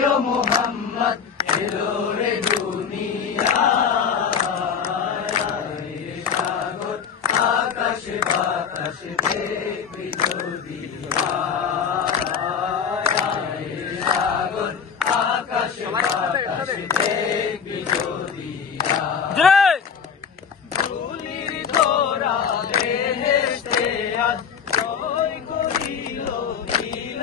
প্রিয় মোহাম্মদ এলো রে দুনিয়ায়, সাগর আকাশ বাতাস দেখবি যদি সাগর আকাশ বাতাস দেখবি যদি ধুলির ধরা বেহেশতে আজ জয় করিল দিল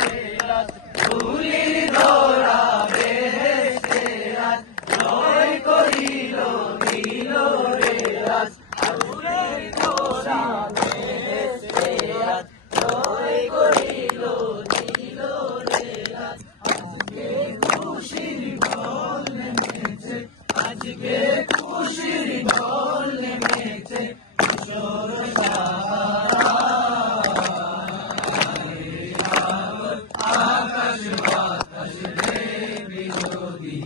রে রাত, ধুলির ধরা বেহেশতে আজ জয় করিল দিল রে রাত, ধুলির ধরা বেহেশতে আজ জয় করিল দিল রে রাত। আজকে খুশির ঢল নেমেছে, আজকে খুশির ঢল নেমেছে, আকাশ বাতাস দেখবি যদি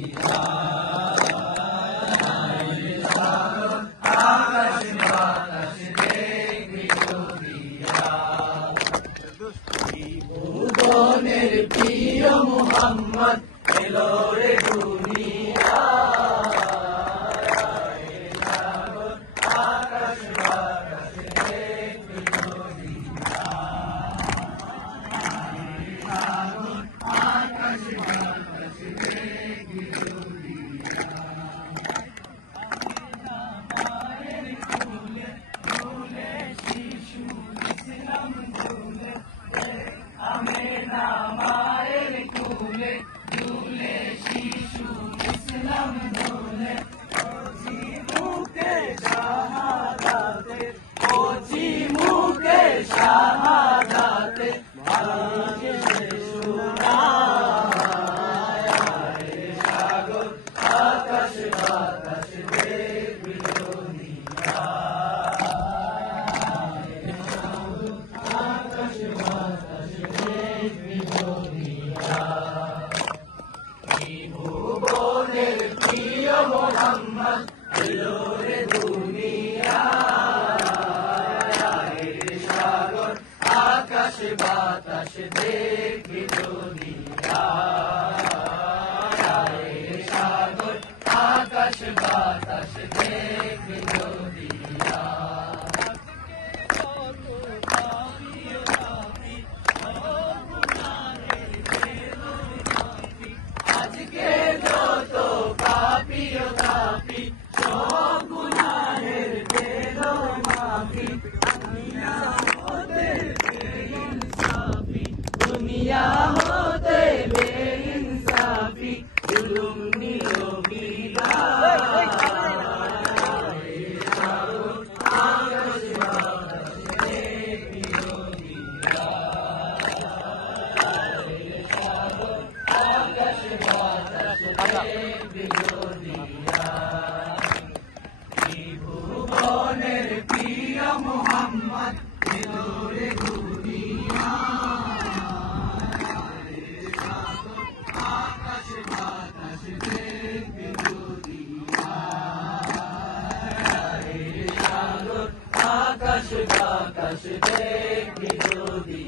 আকাশ বাতাস দেখবি যদি ভুবনের প্রিয় মোহাম্মদ এলো রে দুনিয়ায়, সাগর আকাশ বাতাস দেখবি যদি সাগর আকাশ বাতাস দেখবি যদি মায়ের কোলে কোলে শিশু ইসলাম দুলে, আমেনা মায়ের কোলে কোলে শিশু ইসলাম দুলে, কচি মুখে শাহাদাতে, কচি মুখে শাহাদাতে ভালোবেসে শোনায়, সাগর আকাশ বাতাস দেখবি যদি আকাশ বাতাস দেখবি যদি ভুবনের প্রিয় মোহাম্মদ এলো রে দুনিয়ায়, সাগর আকাশ বাতাস দেখবি যদি সাগর আকাশ বাতাস দেখবি যদি আজকে যত পাপী ও তাপী সব গুনাহের পেল মাফি, দুনিয়া হতে বেইনসাফি, দুনিয়া হতে বেইনসাফি, জুলুম নিল বিদায়, সাগর আকাশ বাতাস দেখবি যদি আকাশ বাতাস দেখবি যদি ভুবনের প্রিয় মোহাম্মদ এলো রে দুনিয়ায়, সাগর আকাশ বাতাস দেখবি যদি সাগর আকাশ বাতাস দেখবি যদি